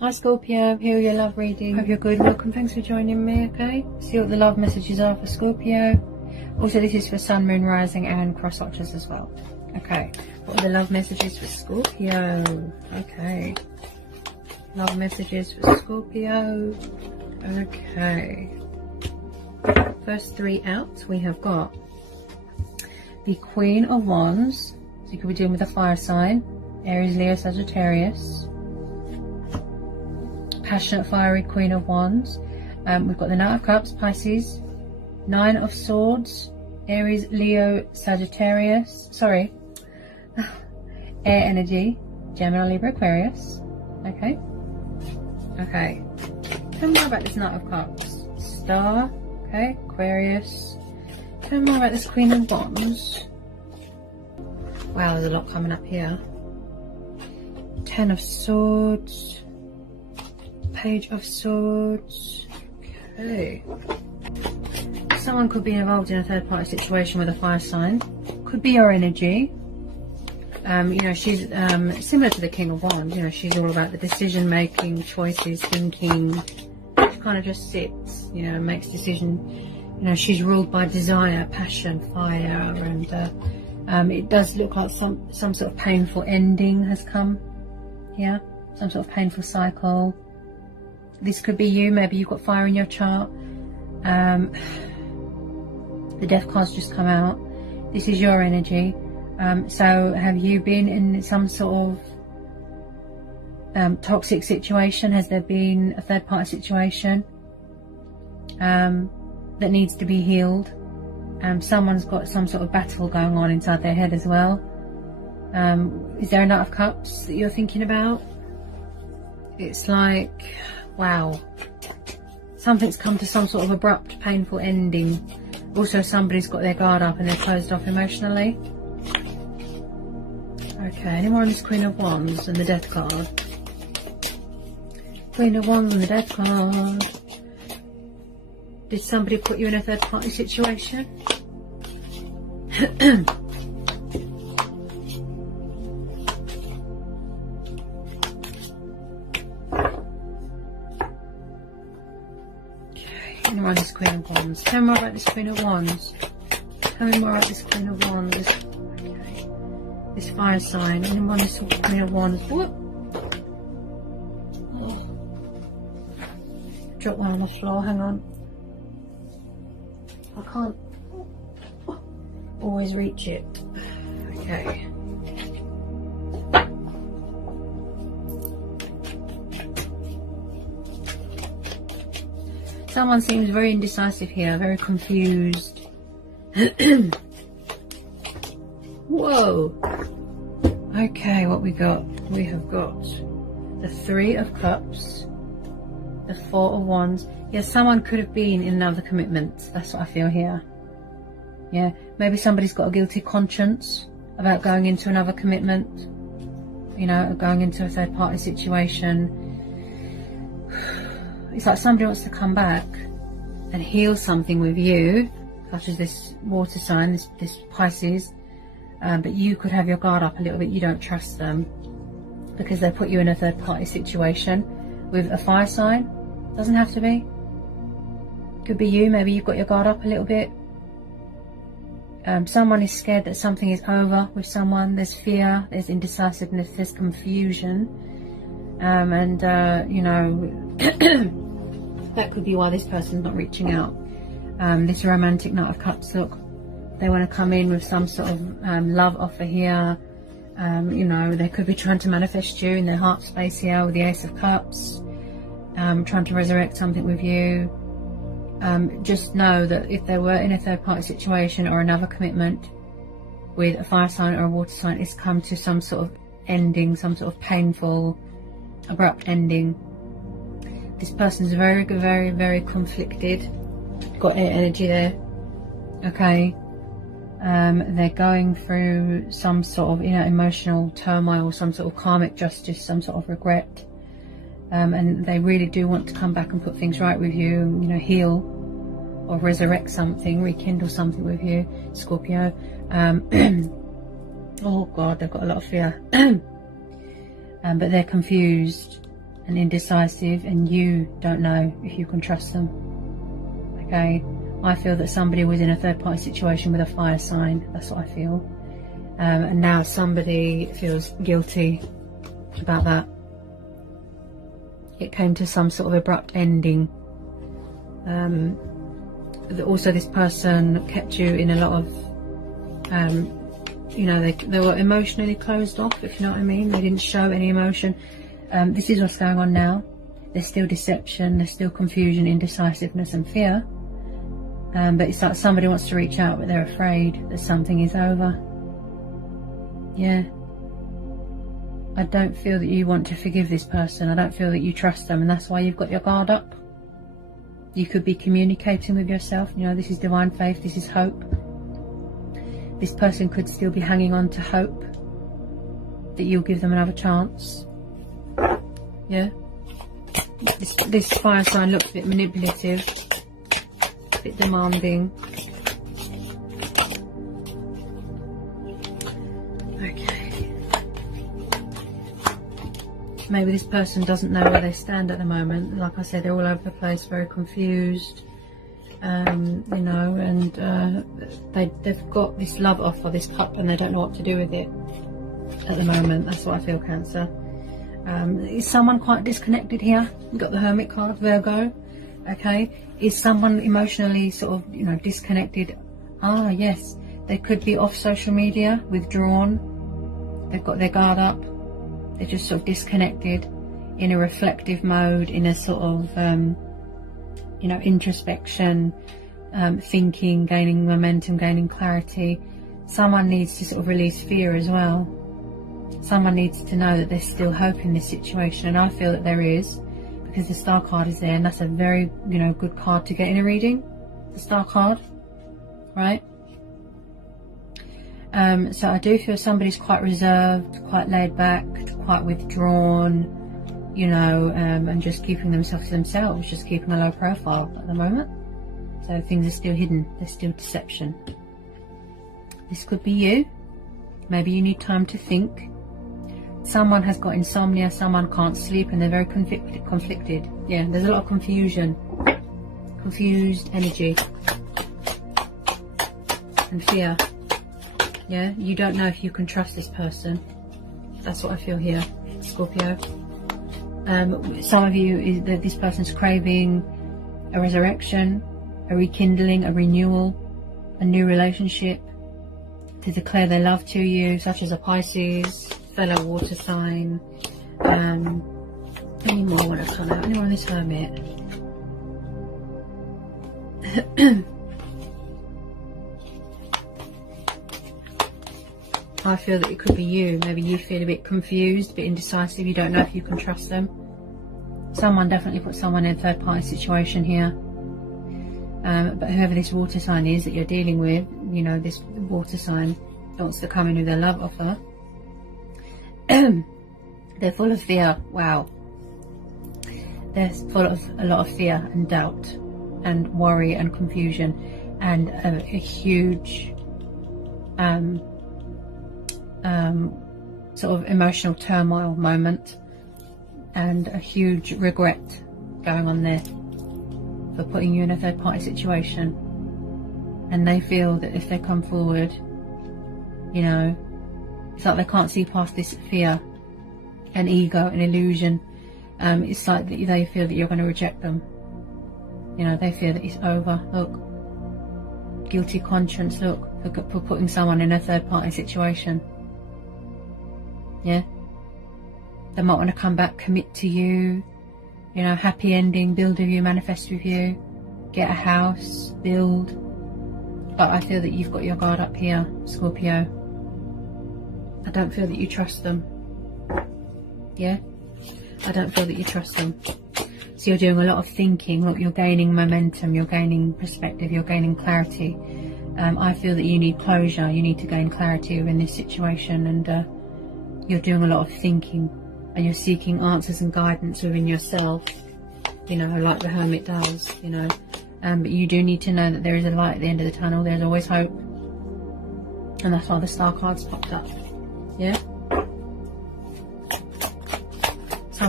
Hi Scorpio, here are your love reading. Hope you're good. Welcome, thanks for joining me, okay? See what the love messages are for Scorpio. Also, this is for Sun, Moon, Rising and cross watchers as well. Okay, what are the love messages for Scorpio? Okay, love messages for Scorpio. Okay, first three out, we have got the Queen of Wands. So you could be dealing with a fire sign, Aries, Leo, Sagittarius. Passionate, fiery Queen of Wands. We've got the Knight of Cups, Pisces. Nine of Swords, Aries, Leo, Sagittarius. Sorry, air energy, Gemini, Libra, Aquarius. Okay. Okay. Tell me more about this Knight of Cups. Star. Okay. Aquarius. Tell me more about this Queen of Wands. Wow, there's a lot coming up here. Ten of Swords. Page of Swords. Okay. Someone could be involved in a third party situation with a fire sign. Could be your energy. You know, she's similar to the King of Wands. You know, she's all about the decision making, choices, thinking. She kind of just sits, you know, makes decisions. You know, she's ruled by desire, passion, fire, and it does look like some sort of painful ending has come here. Some sort of painful cycle. This could be you. Maybe you've got fire in your chart. The Death card's just come out. This is your energy. So have you been in some sort of toxic situation? Has there been a third party situation that needs to be healed? Someone's got some sort of battle going on inside their head as well. Is there a Knight of Cups that you're thinking about? It's like, wow, something's come to some sort of abrupt, painful ending. Also, somebody's got their guard up and they're closed off emotionally. Okay, any more on this Queen of Wands and the Death card? Queen of Wands and the Death card. Did somebody put you in a third party situation? Tell me more about this Queen of Wands. Tell me more about this Queen of Wands. Tell me more about this Queen of Wands. Okay. This fire sign. Any more on this Queen of Wands. Whoop. Oh. Drop one on the floor. Hang on. I can't always reach it. Okay. Someone seems very indecisive here, very confused. Whoa. Okay, what we got? We have got the Three of Cups, the Four of Wands. Yeah, someone could have been in another commitment. That's what I feel here. Yeah, maybe somebody's got a guilty conscience about going into another commitment. You know, going into a third party situation. It's like somebody wants to come back and heal something with you, such as this water sign, this Pisces, but you could have your guard up a little bit. You don't trust them because they put you in a third party situation with a fire sign. Doesn't have to be. Could be you. Maybe you've got your guard up a little bit. Someone is scared that something is over with someone. There's fear, there's indecisiveness, there's confusion. You know, that could be why this person's not reaching out. This romantic Knight of Cups, look, they want to come in with some sort of love offer here. You know, they could be trying to manifest you in their heart space here with the Ace of Cups, trying to resurrect something with you. Just know that if they were in a third party situation or another commitment with a fire sign or a water sign, it's come to some sort of ending, some sort of painful, abrupt ending. This person's very, very, very conflicted. Got air energy there. Okay. They're going through some sort of, you know, emotional turmoil, some sort of karmic justice, some sort of regret. And they really do want to come back and put things right with you, you know, heal or resurrect something, rekindle something with you, Scorpio. Oh God, they've got a lot of fear. But they're confused. and indecisive, and you don't know if you can trust them. Okay, I feel that somebody was in a third-party situation with a fire sign. That's what I feel. And now somebody feels guilty about that. It came to some sort of abrupt ending. Also, this person kept you in a lot of, you know, they were emotionally closed off, if you know what I mean. They didn't show any emotion. This is what's going on now. There's still deception, there's still confusion, indecisiveness and fear. But it's like somebody wants to reach out, but they're afraid that something is over. Yeah. I don't feel that you want to forgive this person. I don't feel that you trust them, and that's why you've got your guard up. You could be communicating with yourself. You know, this is divine faith, this is hope. This person could still be hanging on to hope that you'll give them another chance. Yeah. This fire sign looks a bit manipulative, a bit demanding. Okay. Maybe this person doesn't know where they stand at the moment. Like I said, they're all over the place, very confused. You know, and they've got this love offer, this cup, and they don't know what to do with it at the moment. That's what I feel, Cancer. Is someone quite disconnected here? We've got the Hermit card, Virgo. Okay, is someone emotionally sort of, you know, disconnected? Ah, yes, they could be off social media, withdrawn. They've got their guard up. They're just sort of disconnected, in a reflective mode, in a sort of you know, introspection, thinking, gaining momentum, gaining clarity. Someone needs to sort of release fear as well. Someone needs to know that there's still hope in this situation, and I feel that there is, because the Star card is there, and that's a very, you know, good card to get in a reading, the Star card, right? So I do feel somebody's quite reserved, quite laid back, quite withdrawn, you know, and just keeping themselves to themselves, just keeping a low profile at the moment. So things are still hidden, there's still deception. This could be you. Maybe you need time to think. Someone has got insomnia, someone can't sleep, and they're very conflicted. Yeah, there's a lot of confusion, confused energy and fear. Yeah, you don't know if you can trust this person. That's what I feel here, Scorpio. Some of you, this person's craving a resurrection, a rekindling, a renewal, a new relationship, to declare their love to you, such as a Pisces, fellow water sign. Any more want to come out? Anyone on this Hermit? I feel that it could be you. Maybe you feel a bit confused, a bit indecisive. You don't know if you can trust them. Someone definitely put someone in a third party situation here. But whoever this water sign is that you're dealing with, you know, this water sign wants to come in with their love offer. They're full of fear. Wow. They're full of a lot of fear and doubt and worry and confusion, and a huge sort of emotional turmoil moment, and a huge regret going on there for putting you in a third party situation. And they feel that if they come forward, you know, it's like they can't see past this fear and ego and illusion. It's like that they feel that you're going to reject them. You know, they feel that it's over. Look, guilty conscience, look, for putting someone in a third party situation. Yeah, they might want to come back, commit to you, you know, happy ending, build with you, manifest with you, get a house, build. But I feel that you've got your guard up here, Scorpio. I don't feel that you trust them. Yeah, I don't feel that you trust them. So you're doing a lot of thinking. Look, you're gaining momentum, you're gaining perspective, you're gaining clarity. I feel that you need closure, you need to gain clarity within this situation, and you're doing a lot of thinking, and you're seeking answers and guidance within yourself, you know, like the Hermit does, you know. But you do need to know that there is a light at the end of the tunnel. There's always hope, and that's why the Star cards popped up. Yeah. Some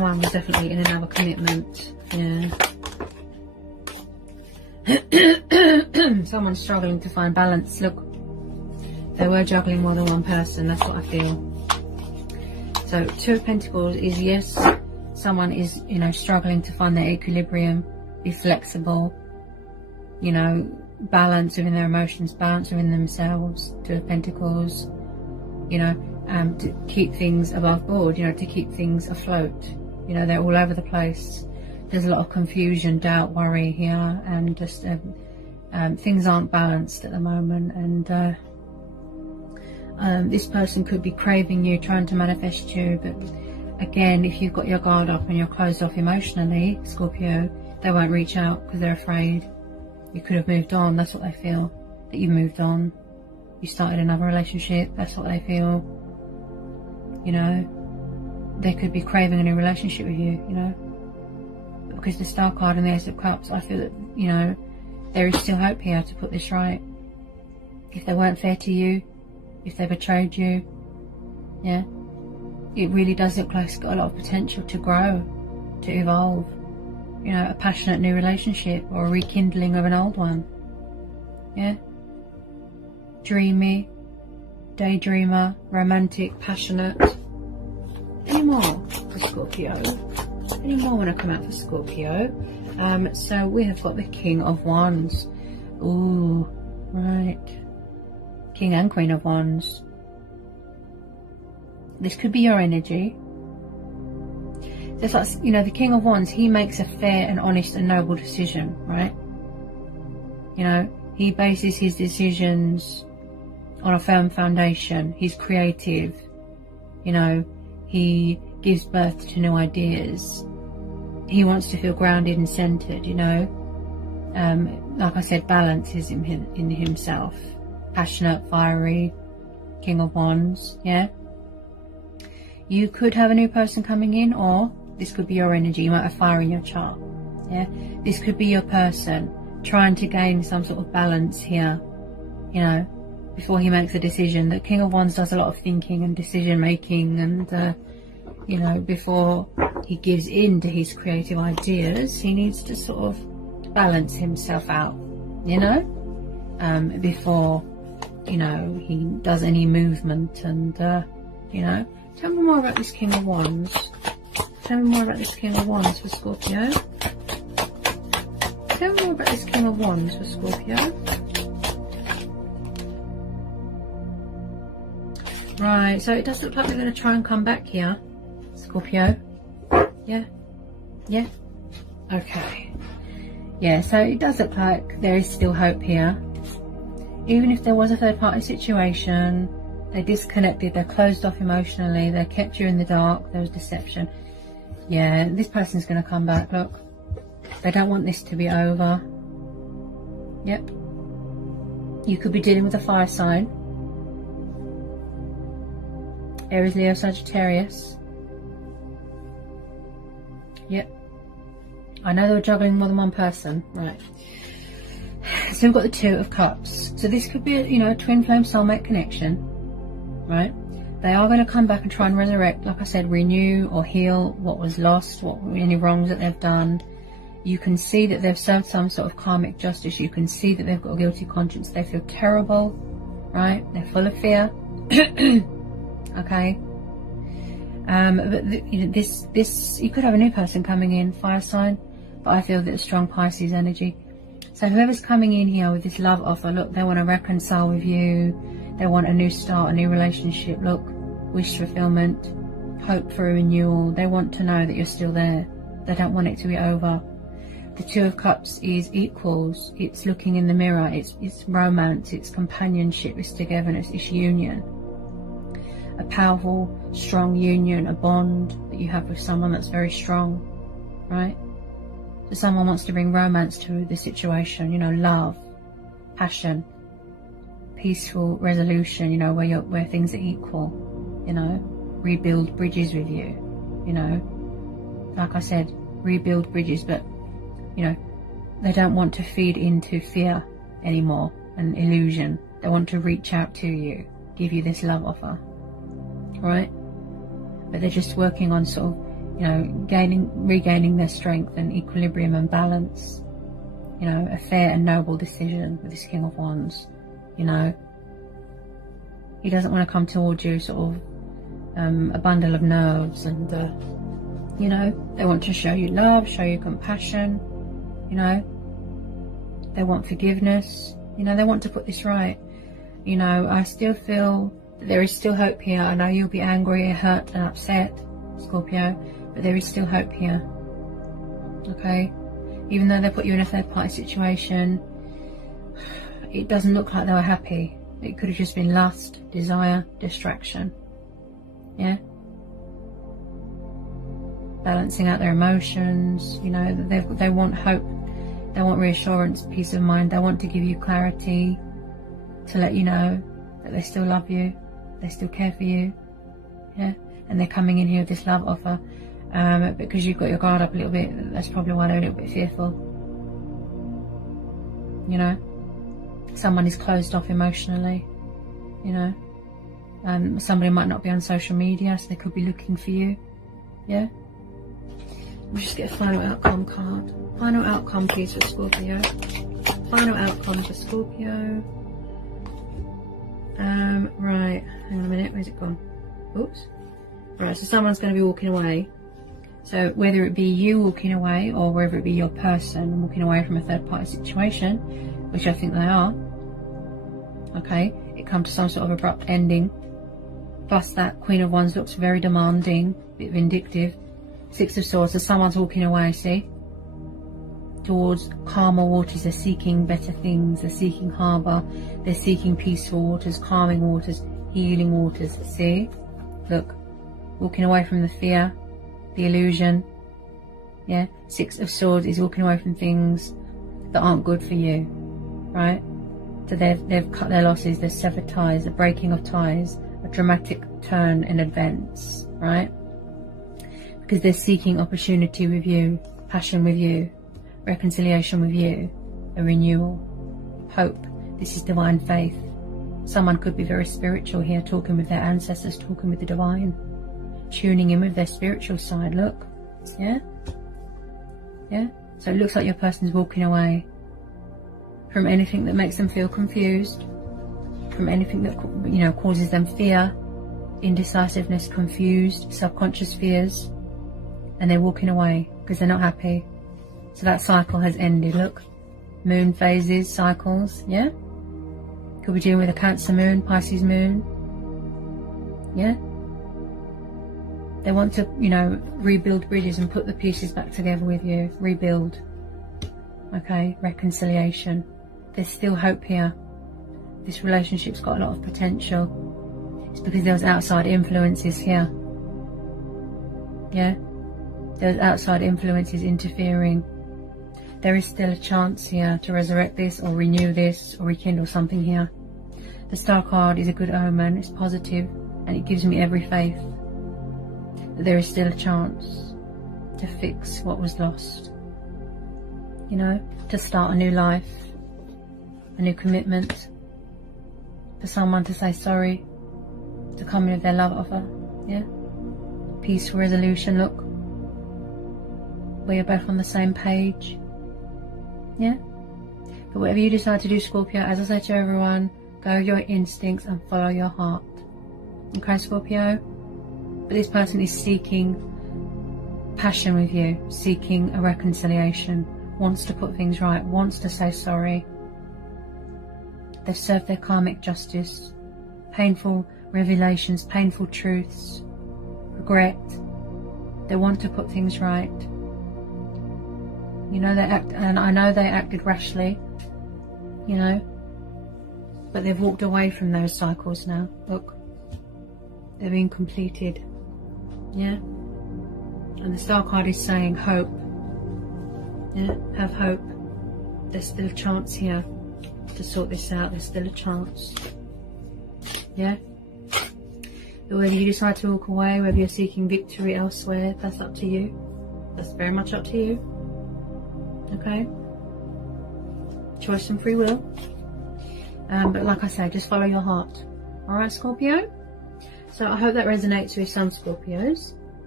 someone was definitely in another commitment. Yeah. Someone's struggling to find balance. Look, they were juggling more than one person. That's what I feel. So 2 of Pentacles is, yes, someone is, you know, struggling to find their equilibrium, be flexible, you know, balance within their emotions, balance within themselves. 2 of Pentacles, you know, to keep things above board, you know, to keep things afloat. You know, they're all over the place. There's a lot of confusion, doubt, worry here, and just things aren't balanced at the moment. And this person could be craving you, trying to manifest you, but again, if you've got your guard up and you're closed off emotionally, Scorpio, they won't reach out because they're afraid. You could have moved on. That's what they feel, that you moved on. You started another relationship. That's what they feel. You know, they could be craving a new relationship with you, you know. Because the Star card and the Ace of Cups, I feel that, you know, there is still hope here to put this right. If they weren't fair to you, if they betrayed you, yeah, it really does look like it's got a lot of potential to grow, to evolve. You know, a passionate new relationship or a rekindling of an old one. Yeah. Dreamy, daydreamer, romantic, passionate. Any more for Scorpio? Any more want to come out for Scorpio? So we have got the King of Wands. Ooh, right. King and Queen of Wands. This could be your energy. It's like, you know, the King of Wands, he makes a fair and honest and noble decision, right? You know, he bases his decisions on a firm foundation. He's creative. You know, he gives birth to new ideas. He wants to feel grounded and centered, you know. Like I said, balance is in himself. Passionate, fiery, King of Wands, yeah. You could have a new person coming in, or this could be your energy. You might have fire in your chart, yeah. This could be your person trying to gain some sort of balance here, you know, before he makes a decision. The King of Wands does a lot of thinking and decision making, and you know, before he gives in to his creative ideas, he needs to sort of balance himself out, you know, before, you know, he does any movement. And you know, tell me more about this King of Wands. Tell me more about this King of Wands for Scorpio. Tell me more about this King of Wands for Scorpio. Right, so it does look like we're going to try and come back here, Scorpio. Yeah? Yeah? Okay. Yeah, so it does look like there is still hope here. Even if there was a third party situation, they disconnected, they're closed off emotionally, they kept you in the dark, there was deception. Yeah, this person's going to come back, look. They don't want this to be over. Yep. You could be dealing with a fire sign. Aries, Leo, Sagittarius. Yep. I know they were juggling more than one person. Right. So we've got the 2 of Cups. So this could be, you know, a twin flame soulmate connection. Right. They are going to come back and try and resurrect, like I said, renew or heal what was lost, any wrongs that they've done. You can see that they've served some sort of karmic justice. You can see that they've got a guilty conscience. They feel terrible, right? They're full of fear. Okay. But you know, this you could have a new person coming in, fire sign, but I feel that a strong Pisces energy. So whoever's coming in here with this love offer, look, they want to reconcile with you. They want a new start, a new relationship. Look, wish fulfillment, hope for a renewal. They want to know that you're still there. They don't want it to be over. The 2 of Cups is equals. It's looking in the mirror. It's romance. It's companionship. It's togetherness. It's union. A powerful, strong union, a bond that you have with someone that's very strong, right? So someone wants to bring romance to the situation, you know, love, passion, peaceful resolution, you know, where things are equal, you know, rebuild bridges with you, you know, like I said, rebuild bridges, but, you know, they don't want to feed into fear anymore and illusion. They want to reach out to you, give you this love offer. Right, but they're just working on sort of you know, regaining their strength and equilibrium and balance. You know, a fair and noble decision with this King of Wands. You know, he doesn't want to come towards you sort of a bundle of nerves, and you know, they want to show you love, show you compassion. You know, they want forgiveness. You know, they want to put this right. You know, I still feel that there is still hope here. I know you'll be angry, hurt and upset, Scorpio, but there is still hope here. Okay? Even though they put you in a third party situation, it doesn't look like they were happy. It could have just been lust, desire, distraction. Yeah? Balancing out their emotions. You know, they want hope. They want reassurance, peace of mind. They want to give you clarity, to let you know that they still love you, they still care for you. Yeah? And they're coming in here with this love offer. Because you've got your guard up a little bit, that's probably why they're a little bit fearful. You know, someone is closed off emotionally. You know, somebody might not be on social media, so they could be looking for you. Yeah. We'll just get a final outcome card. Final outcome, please, for Scorpio. Final outcome for Scorpio. Right. Hang on a minute. Where's it gone? Oops. Right. So someone's going to be walking away. So whether it be you walking away, or whether it be your person walking away from a third party situation, which I think they are, okay, it comes to some sort of abrupt ending. Plus that Queen of Wands looks very demanding, a bit vindictive. Six of Swords, so someone's walking away, see, towards calmer waters. They're seeking better things, they're seeking harbour, they're seeking peaceful waters, calming waters, healing waters. See, look, walking away from the fear, the illusion. Yeah, Six of Swords is walking away from things that aren't good for you, right? So they've cut their losses, they've severed ties, the breaking of ties, a dramatic turn in events, right? Because they're seeking opportunity with you, passion with you, reconciliation with you, a renewal, hope. This is divine faith. Someone could be very spiritual here, talking with their ancestors, talking with the divine, tuning in with their spiritual side. Look, yeah, yeah. So it looks like your person's walking away from anything that makes them feel confused, from anything that, you know, causes them fear, indecisiveness, confused, subconscious fears, and they're walking away because they're not happy. So that cycle has ended. Look, moon phases, cycles, yeah. Could be dealing with a Cancer moon, Pisces moon, yeah. They want to, you know, rebuild bridges and put the pieces back together with you. Rebuild. Okay, reconciliation. There's still hope here. This relationship's got a lot of potential. It's because there was outside influences here. Yeah? There's outside influences interfering. There is still a chance here to resurrect this, or renew this, or rekindle something here. The Star card is a good omen. It's positive, and it gives me every faith that there is still a chance to fix what was lost. You know, to start a new life, a new commitment, for someone to say sorry, to come in with their love offer. Yeah, peaceful resolution. Look, where you're both on the same page. Yeah, but whatever you decide to do, Scorpio, as I say to everyone, go with your instincts and follow your heart. Okay, Scorpio? But this person is seeking passion with you, seeking a reconciliation, wants to put things right, wants to say sorry. They've served their karmic justice, painful revelations, painful truths, regret. They want to put things right. You know, and I know they acted rashly, you know, but they've walked away from those cycles now. Look, they're being completed. Yeah, and the Star card is saying hope. Yeah, have hope. There's still a chance here to sort this out. There's still a chance. Yeah, but whether you decide to walk away, whether you're seeking victory elsewhere, that's up to you. That's very much up to you. Okay, choice and free will. But like I say, just follow your heart. Alright, Scorpio? So I hope that resonates with some Scorpios.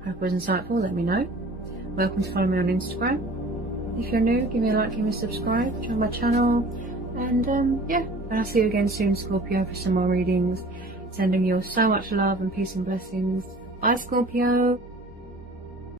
hope it was insightful. Let me know. Welcome to follow me on Instagram. If you're new, give me a like, give me a subscribe, join my channel, and yeah, I'll see you again soon, Scorpio, for some more readings. Sending you all so much love and peace and blessings. Bye, Scorpio.